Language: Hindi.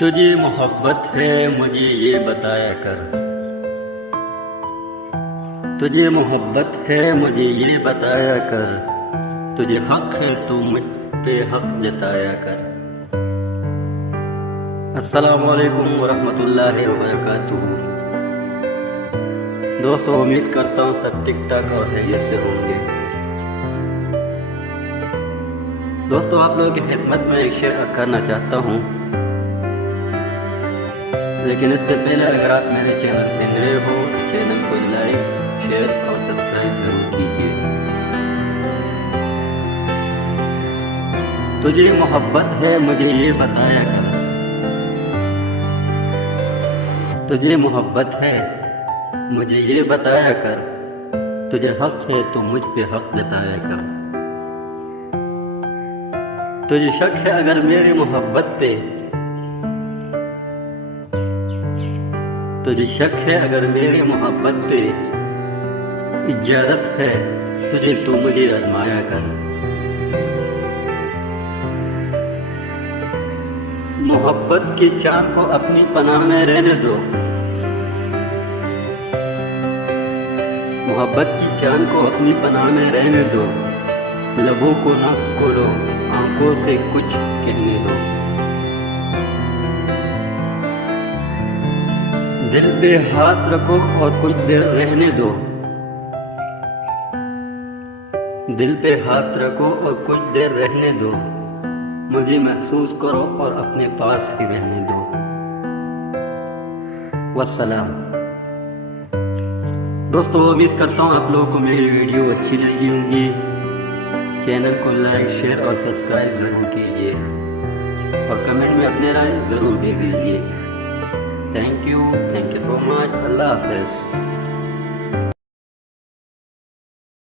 तुझे मोहब्बत है मुझे ये बताया कर। तुझे मोहब्बत है मुझे ये बताया कर। तुझे हक है तो मुझ पे हक जताया कर। अस्सलामु अलैकुम वरहमतुल्लाहि वबरकातुहू। दोस्तों, उम्मीद करता हूँ सब ठीक ठाक और खैरियत से होंगे। दोस्तों, आप लोगों की खिदमत में एक शेयर करना चाहता हूँ, लेकिन इससे पहले अगर आप मेरे चैनल पे नए हो तो चैनल को लाइक, शेयर और सब्सक्राइब जरूर कीजिए। तुझे मोहब्बत है मुझे ये बताया कर। तुझे मोहब्बत है मुझे ये बताया कर। तुझे हक है तो मुझ पे हक जताया कर। तुझे शक है अगर मेरी मोहब्बत पे। तुझे शक है अगर मेरी मोहब्बत पे। इजाजत है तुझे तो मुझे आजमाया कर। मोहब्बत की चांद को अपनी पनाह में रहने दो। मोहब्बत की चांद को अपनी पनाह में रहने दो। लबों को ना खोलो, आंखों से कुछ कहने दो। दिल पे हाथ रखो और कुछ देर रहने दो। दिल पे हाथ रखो और कुछ देर रहने दो। मुझे महसूस करो और अपने पास ही रहने दो। वस्सलाम। दोस्तों, उम्मीद करता हूँ आप लोगों को मेरी वीडियो अच्छी लगी होगी। चैनल को लाइक, शेयर और सब्सक्राइब ज़रूर कीजिए और कमेंट में अपने राय ज़रूर दे दीजिए। Thank you so much. अल्लाह हाफ़िज़।